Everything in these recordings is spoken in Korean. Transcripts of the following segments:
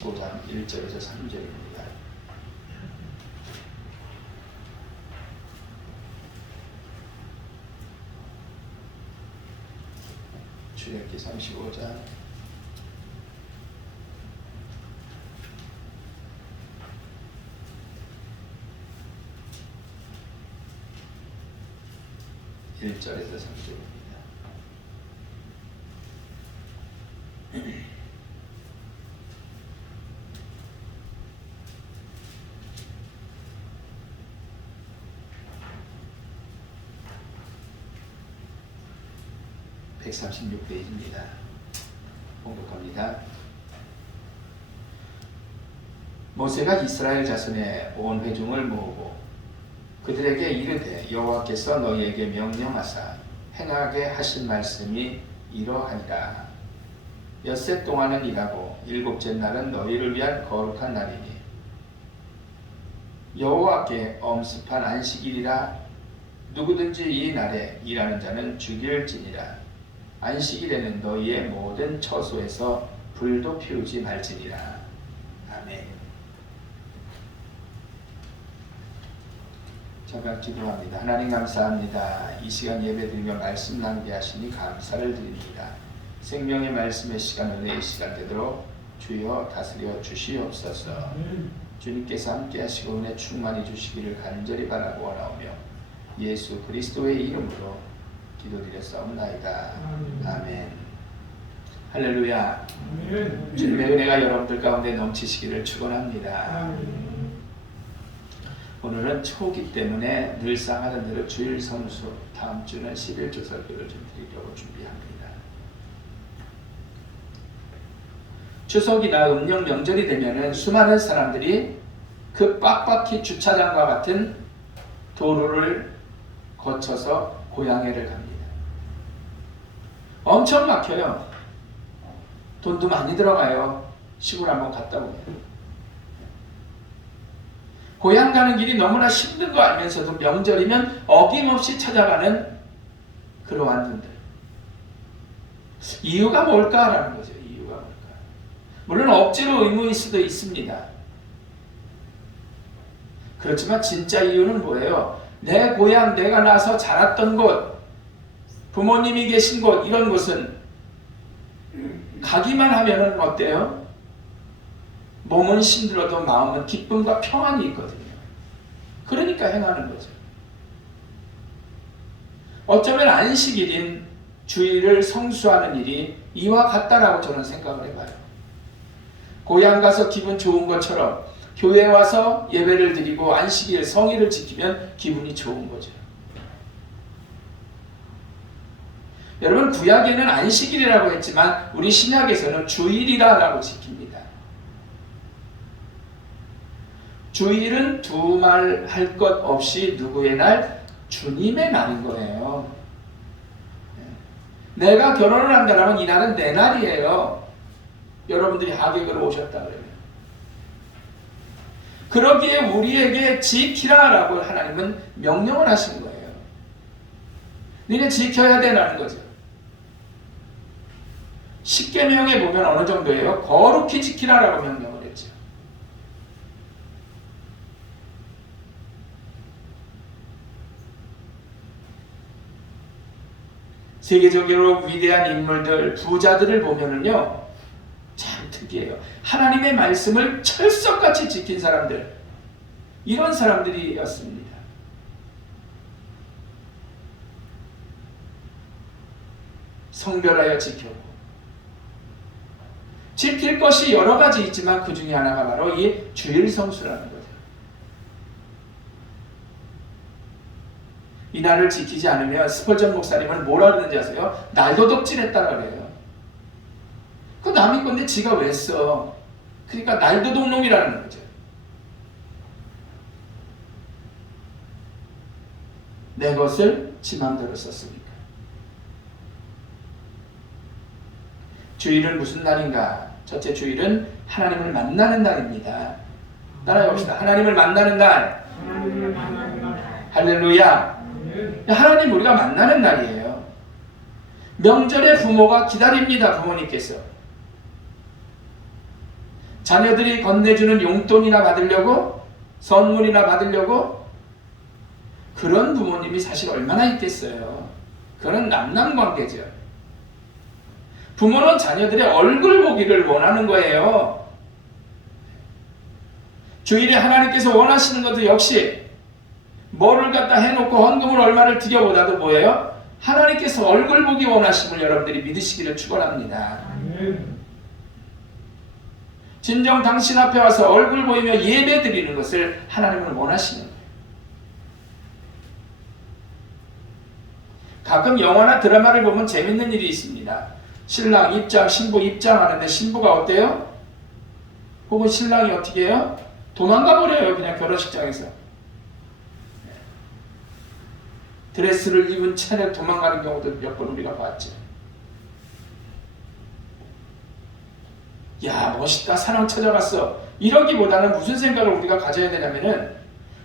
5장 1절에서 3절입니다. 출애굽기 35장 1절에서 3절입니다. (136페이지입니다) 봉독합니다. 모세가 이스라엘 자손의 온 회중을 모으고 그들에게 이르되 여호와께서 너희에게 명령하사 행하게 하신 말씀이 이러하니라. 엿새 동안은 일하고 일곱째 날은 너희를 위한 거룩한 날이니 여호와께 엄습한 안식일이라. 누구든지 이 날에 일하는 자는 죽일지니라. 안식일에는 너희의 모든 처소에서 불도 피우지 말지니라. 아멘. 잠깐 기도합니다. 하나님 감사합니다. 이 시간 예배드리며 말씀 낭비하시니 감사를 드립니다. 생명의 말씀의 시간, 은혜의 시간 되도록 주여 다스려 주시옵소서. 주님께서 함께 하시고 은혜 충만히 주시기를 간절히 바라고 원하오며 예수 그리스도의 이름으로 기도드렸사옵나이다. 아멘. 할렐루야. 주님의 은혜가 여러분들 가운데 넘치시기를 축원합니다. 오늘은 초기 때문에 늘상 하던 대로 주일 성수, 다음 주는 11조 설교를 좀 드리려고 준비합니다. 추석이나 음력 명절이 되면은 수많은 사람들이 그 빡빡히 주차장과 같은 도로를 거쳐서 고향에를 갑니다. 엄청 막혀요. 돈도 많이 들어가요. 시골 한번 갔다 오면. 고향 가는 길이 너무나 힘든 거 알면서도 명절이면 어김없이 찾아가는 그러한 분들. 이유가 뭘까라는 거죠. 이유가 뭘까? 물론 억지로 의무일 수도 있습니다. 그렇지만 진짜 이유는 뭐예요? 내 고향, 내가 나서 자랐던 곳, 부모님이 계신 곳, 이런 곳은 가기만 하면은 어때요? 몸은 힘들어도 마음은 기쁨과 평안이 있거든요. 그러니까 행하는 거죠. 어쩌면 안식일인 주일을 성수하는 일이 이와 같다라고 저는 생각을 해봐요. 고향 가서 기분 좋은 것처럼 교회에 와서 예배를 드리고 안식일 성일을 지키면 기분이 좋은 거죠. 여러분, 구약에는 안식일이라고 했지만 우리 신약에서는 주일이라고 지킵니다. 주일은 두말할 것 없이 누구의 날? 주님의 날인 거예요. 내가 결혼을 한다면 이 날은 내 날이에요. 여러분들이 하객으로 오셨다 그래요. 그러기에 우리에게 지키라라고 하나님은 명령을 하신 거예요. 너희는 지켜야 되라는 거죠. 십계명에 보면 어느 정도예요? 거룩히 지키라라고 명령을 했죠. 세계적으로 위대한 인물들, 부자들을 보면은요, 참 특이해요. 하나님의 말씀을 철석같이 지킨 사람들, 이런 사람들이었습니다. 성별하여 지켰고, 지킬 것이 여러 가지 있지만 그 중에 하나가 바로 이 주일 성수라는 거죠. 이 날을 지키지 않으면 스펄전 목사님은 뭐라 그러는지 아세요? 날도덕질했다고 그래요. 그 남의 건데 지가 왜 써? 그러니까 날도덕놈이라는 거죠. 내 것을 지 맘대로 썼으니까. 주일은 무슨 날인가? 첫째, 주일은 하나님을 만나는 날입니다. 따라해 봅시다. 하나님을 만나는 날. 할렐루야. 하나님 우리가 만나는 날이에요. 명절에 부모가 기다립니다. 부모님께서 자녀들이 건네주는 용돈이나 받으려고? 선물이나 받으려고? 그런 부모님이 사실 얼마나 있겠어요. 그런 남남관계죠. 부모는 자녀들의 얼굴 보기를 원하는 거예요. 주일에 하나님께서 원하시는 것도 역시 뭐를 갖다 해놓고 헌금을 얼마를 드려보다도 뭐예요? 하나님께서 얼굴 보기 원하심을 여러분들이 믿으시기를 축원합니다. 진정 당신 앞에 와서 얼굴 보이며 예배 드리는 것을 하나님은 원하시는 거예요. 가끔 영화나 드라마를 보면 재밌는 일이 있습니다. 신랑 입장, 신부 입장하는데 신부가 어때요? 혹은 신랑이 어떻게 해요? 도망가 버려요. 그냥 결혼식장에서. 드레스를 입은 채로 도망가는 경우도 몇 번 우리가 봤죠. 야, 멋있다. 사랑 찾아갔어. 이러기보다는 무슨 생각을 우리가 가져야 되냐면은,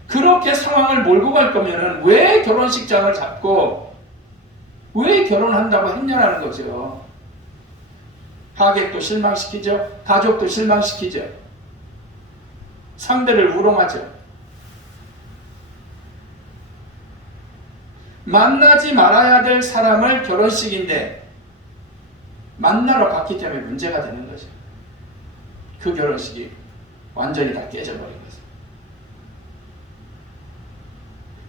그렇게 상황을 몰고 갈 거면은 왜 결혼식장을 잡고 왜 결혼한다고 했냐라는 거죠. 하객도 실망시키죠. 가족도 실망시키죠. 상대를 우롱하죠. 만나지 말아야 될 사람을 결혼식인데 만나러 갔기 때문에 문제가 되는 거죠. 그 결혼식이 완전히 다 깨져버린 거죠.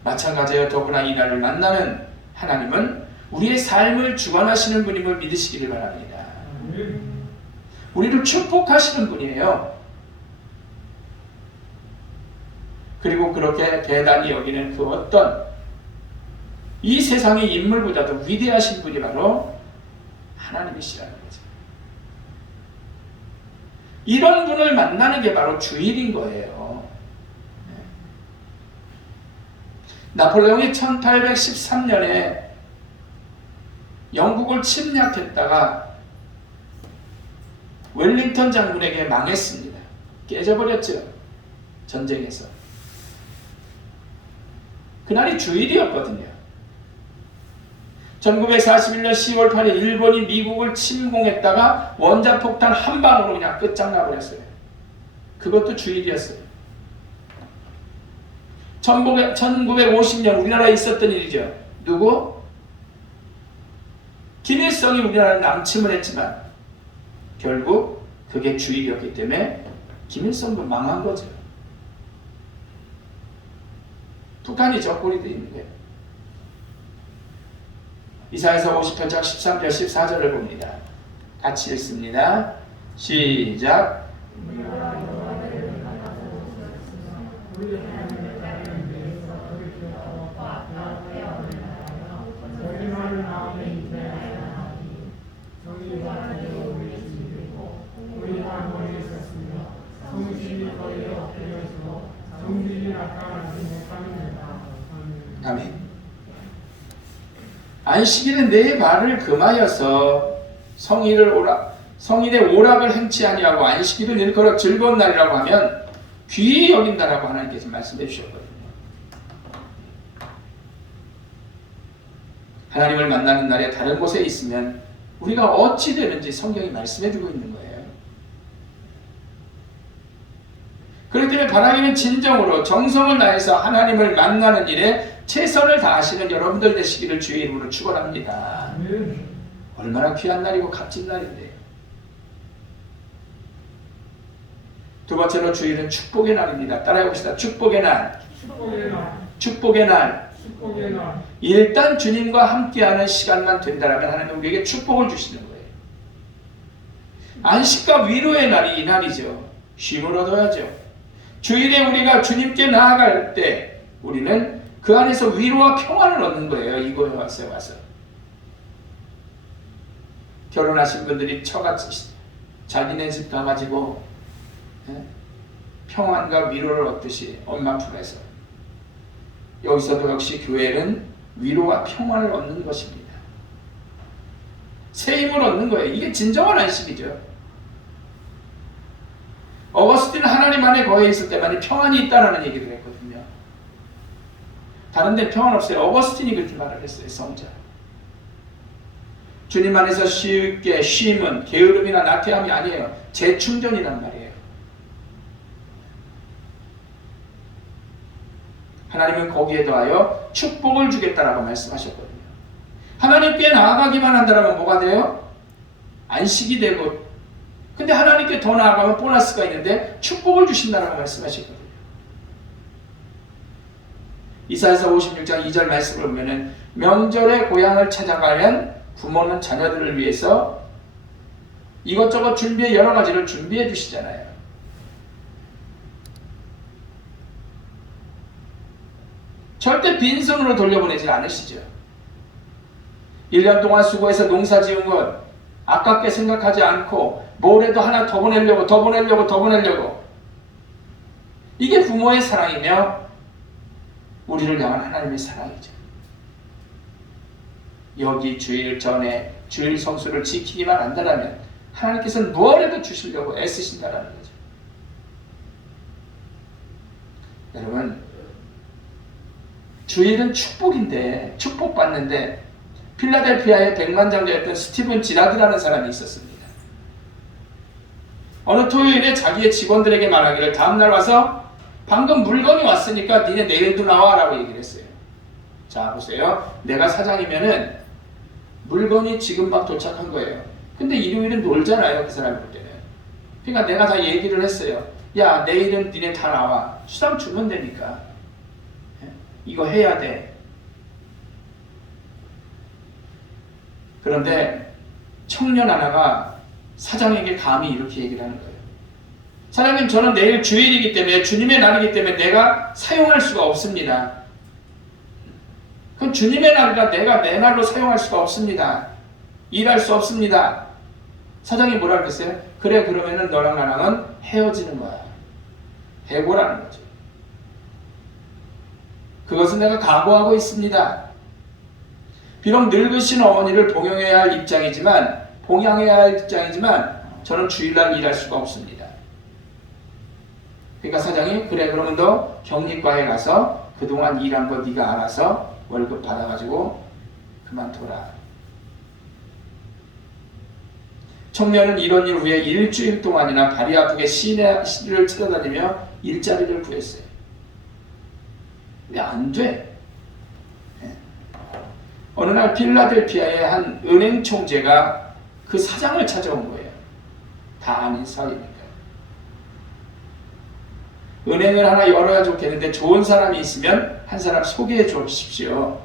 마찬가지예요. 더구나 이날을 만나는 하나님은 우리의 삶을 주관하시는 분임을 믿으시기를 바랍니다. 우리를 축복하시는 분이에요. 그리고 그렇게 대단히 여기는 그 어떤 이 세상의 인물보다도 위대하신 분이 바로 하나님이시라는 거죠. 이런 분을 만나는 게 바로 주일인 거예요. 나폴레옹이 1813년에 영국을 침략했다가 웰링턴 장군에게 망했습니다. 깨져버렸죠. 전쟁에서. 그날이 주일이었거든요. 1941년 10월 8일 일본이 미국을 침공했다가 원자폭탄 한 방으로 그냥 끝장나버렸어요. 그것도 주일이었어요. 1950년 우리나라에 있었던 일이죠. 누구? 김일성이 우리나라를 남침을 했지만 결국 그게 주일이었기 때문에 김일성도 망한 거죠. 북한이 적골이 되어 있는 거예요. 이사야서 50편 13절 14절을 봅니다. 같이 읽습니다. 시작. 아멘. 안식일은 내 발을 금하여서 성일의 오락을 행치 아니하고 안식일을 일컬어 즐거운 날이라고 하면 귀히 여긴다라고 하나님께서 말씀해 주셨거든요. 하나님을 만나는 날에 다른 곳에 있으면 우리가 어찌 되는지 성경이 말씀해 주고 있는 거예요. 그렇기 때문에 바라기는 진정으로 정성을 다해서 하나님을 만나는 일에 최선을 다하시는 여러분들 되시기를 주의 이름으로 축원합니다. 얼마나 귀한 날이고 값진 날인데요. 두 번째로 주일은 축복의 날입니다. 따라해 봅시다. 축복의 날. 축복의 날. 일단 주님과 함께하는 시간만 된다면 하나님은 우리에게 축복을 주시는 거예요. 안식과 위로의 날이 이 날이죠. 쉼을 얻어야죠. 주일에 우리가 주님께 나아갈 때 우리는 그 안에서 위로와 평안을 얻는 거예요. 이곳에 와서. 결혼하신 분들이 처같이 자기네 집 가가지고 평안과 위로를 얻듯이 엄마 품에서 여기서도 역시 교회는 위로와 평안을 얻는 것입니다. 새 힘을 얻는 거예요. 이게 진정한 안식이죠. 어거스틴은 하나님 안에 거해 있을 때만이 평안이 있다라는 얘기를 했거든요. 다른 데 평안 없어요. 어거스틴이 그렇게 말을 했어요. 성자. 주님 안에서 쉽게 쉼은 게으름이나 나태함이 아니에요. 재충전이란 말이에요. 하나님은 거기에 더하여 축복을 주겠다라고 말씀하셨거든요. 하나님께 나아가기만 한다면 뭐가 돼요? 안식이 되고, 근데 하나님께 더 나아가면 보너스가 있는데 축복을 주신다라고 말씀하셨거든요. 이사야서 56장 2절 말씀을 보면은 명절에 고향을 찾아가면 부모는 자녀들을 위해서 이것저것 준비해 여러 가지를 준비해 주시잖아요. 절대 빈손으로 돌려보내지 않으시죠. 1년 동안 수고해서 농사 지은 것 아깝게 생각하지 않고 뭐래도 하나 더 보내려고 이게 부모의 사랑이며 우리를 향한 하나님의 사랑이죠. 여기 주일 전에 주일 성수를 지키기만 한다면 하나님께서는 무엇이라도 주시려고 애쓰신다는 거죠. 여러분, 주일은 축복인데, 축복받는데 필라델피아의 백만장자였던 스티븐 지라드라는 사람이 있었습니다. 어느 토요일에 자기의 직원들에게 말하기를 다음날 와서 방금 물건이 왔으니까 니네 내일도 나와 라고 얘기를 했어요. 자, 보세요. 내가 사장이면은 물건이 지금 막 도착한 거예요. 근데 일요일은 놀잖아요, 그 사람이 볼 때는. 그러니까 내가 다 얘기를 했어요. 야, 내일은 니네 다 나와. 수당 주면 되니까. 이거 해야 돼. 그런데 청년 하나가 사장에게 감히 이렇게 얘기를 하는 거예요. 사장님, 저는 내일 주일이기 때문에, 주님의 날이기 때문에 내가 사용할 수가 없습니다. 그럼 주님의 날이라 내가 내 날로 사용할 수가 없습니다. 일할 수 없습니다. 사장이 뭐라 그랬어요? 그래, 그러면은 너랑 나랑은 헤어지는 거야. 해고라는 거죠. 그것은 내가 각오하고 있습니다. 비록 늙으신 어머니를 봉양해야 할 입장이지만 저는 주일날 일할 수가 없습니다. 그러니까 사장이 그래, 그러면 너 경리과에 가서 그동안 일한 거 네가 알아서 월급 받아가지고 그만둬라. 청년은 이런 일 후에 일주일 동안이나 발이 아프게 시내를 찾아다니며 일자리를 구했어요. 근데 안 돼. 어느 날 필라델피아의 한 은행 총재가 그 사장을 찾아온 거예요. 다 아닌 사이니까. 은행을 하나 열어야 좋겠는데 좋은 사람이 있으면 한 사람 소개해 주십시오.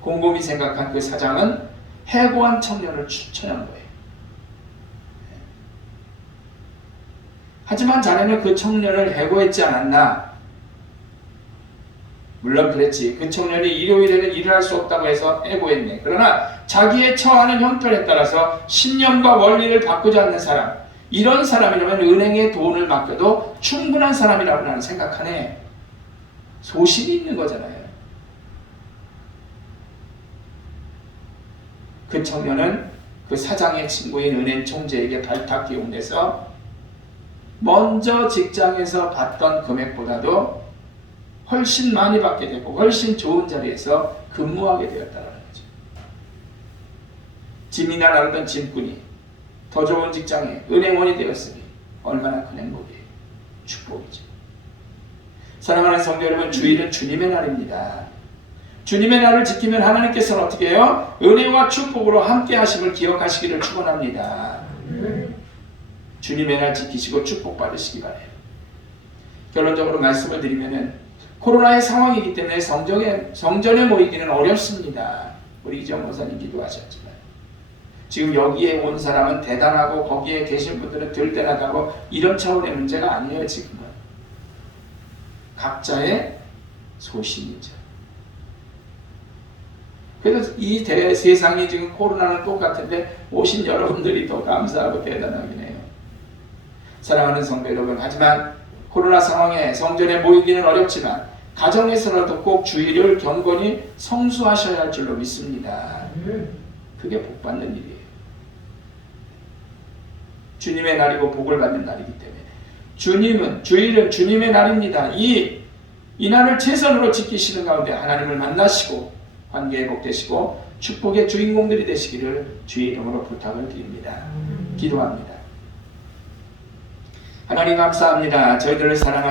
곰곰이 생각한 그 사장은 해고한 청년을 추천한 거예요. 하지만 자네는 그 청년을 해고했지 않았나? 물론 그랬지. 그 청년이 일요일에는 일을 할 수 없다고 해서 해고했네. 그러나 자기의 처하는 형편에 따라서 신념과 원리를 바꾸지 않는 사람, 이런 사람이라면 은행에 돈을 맡겨도 충분한 사람이라고 나는 생각하네. 소신이 있는 거잖아요. 그 청년은 그 사장의 친구인 은행 총재에게 발탁 기용돼서 먼저 직장에서 받던 금액보다도 훨씬 많이 받게 되고 훨씬 좋은 자리에서 근무하게 되었다는 거죠. 짐이나 나르던 짐꾼이 더 좋은 직장에 은행원이 되었으니 얼마나 큰 행복이에요. 축복이죠. 사랑하는 성도 여러분, 주일은 주님의 날입니다. 주님의 날을 지키면 하나님께서는 어떻게 해요? 은혜와 축복으로 함께 하심을 기억하시기를 축원합니다. 주님의 날 지키시고 축복받으시기 바라요. 결론적으로 말씀을 드리면은 코로나의 상황이기 때문에 성전에 모이기는 어렵습니다. 우리 이정 목사님 기도하셨지만 지금 여기에 온 사람은 대단하고 거기에 계신 분들은 덜 대단하다고 이런 차원의 문제가 아니에요. 지금은 각자의 소신이죠. 그래서 이 세상이 지금 코로나는 똑같은데 오신 여러분들이 더 감사하고 대단하긴 해요. 사랑하는 성도 여러분, 하지만 코로나 상황에 성전에 모이기는 어렵지만 가정에서라도 꼭 주일을 경건히 성수하셔야 할 줄로 믿습니다. 그게 복 받는 일이에요. 주님의 날이고 복을 받는 날이기 때문에 주일은 주님의 날입니다. 이 날을 최선으로 지키시는 가운데 하나님을 만나시고 관계 회복되시고 축복의 주인공들이 되시기를 주의 이름으로 부탁을 드립니다. 기도합니다. 하나님 감사합니다. 저희들을 사랑하시고